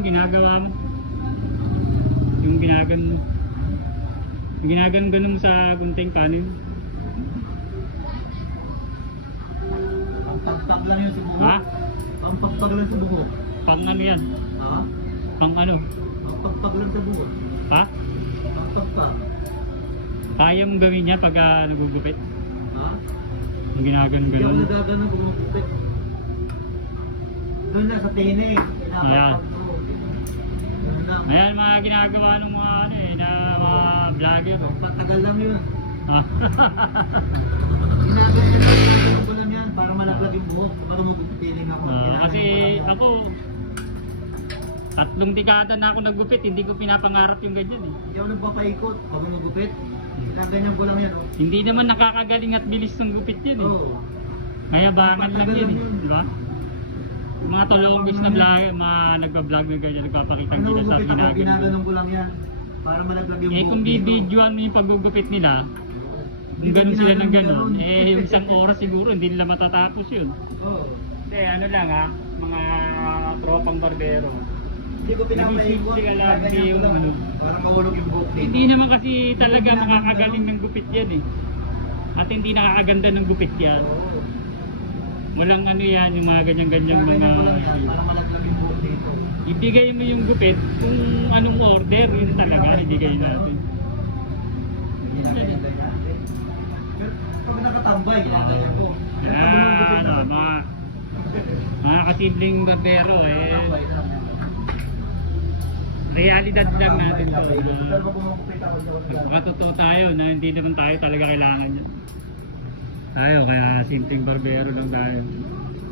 yung ginagawa mo. Yung ginagan mo sa kunting kanin. Ang pagpag lang yun sa buhok. Ha? Ang pagpag lang sa buhok. Pang ano yan? Ha? Pang ano? Ang pagpag lang sa buhok. Ha? Ang pagpag. Kaya mong gawin niya pag nagugupit? Ha? Yung ginagan Hindi ako ganun. nagagano kung magpupit. Doon na sa tene. Ayan. Pinapapag ko. Doon na. Ayan mga ginagawa ng mga ano eh, na mga vlogger. Patagal lang yun. Ha? Ginagawa ko lang yan para malaglag yung buhok. Para magpupiling ako. Kasi ako, 3 dekada na ako naggupit, hindi ko pinapangarap yung ganyan eh. Hindi ako nagpapaikot. Pag magupit, ganyan ko lang yan. Oh. Hindi naman nakakagaling at bilis ng gupit yan eh. Oo. Kaya bangan lang yan eh, di ba? Yung mga tolongis na vlog, mga nagpa-vlog na ganyan, nagpapakita Ang nila sa nagugupit ako, ginagawa. ginaganon ko lang yan. Para malaglag yung Eh kung bibidyoan mo yung paggugupit nila, kung ganun sila ng ganun, eh yung 1 oras siguro hindi nila matatapos yun. Oo. Hindi, ano lang ha, mga tropang barbero. Hindi ko pinapaikot. Sila lang, Ganyan hindi ko yung lang. ano. Para mahulog yung buhok dito. Hindi naman kasi talaga makakagaling ng gupit yan eh. At hindi nakakaganda ng gupit yan. Oo. Walang ano yan, yung mga ganyan-ganyan mga... Ganyan ko lang yan. Para malaglag yung buhok dito. Ibigay mo yung gupit kung anong order, yun talaga, ibigay natin. Ginaganon natin. Pag nakatambay, ginaganon ko. Yan, mga kasimpleng barbero eh. Nakatambay lang. Realidad lang natin to. Pero pag kumukupit ako dyan, Magpakatotoo tayo na hindi naman tayo talaga kailangan yan. Tayo, kaya simpleng barbero lang tayo.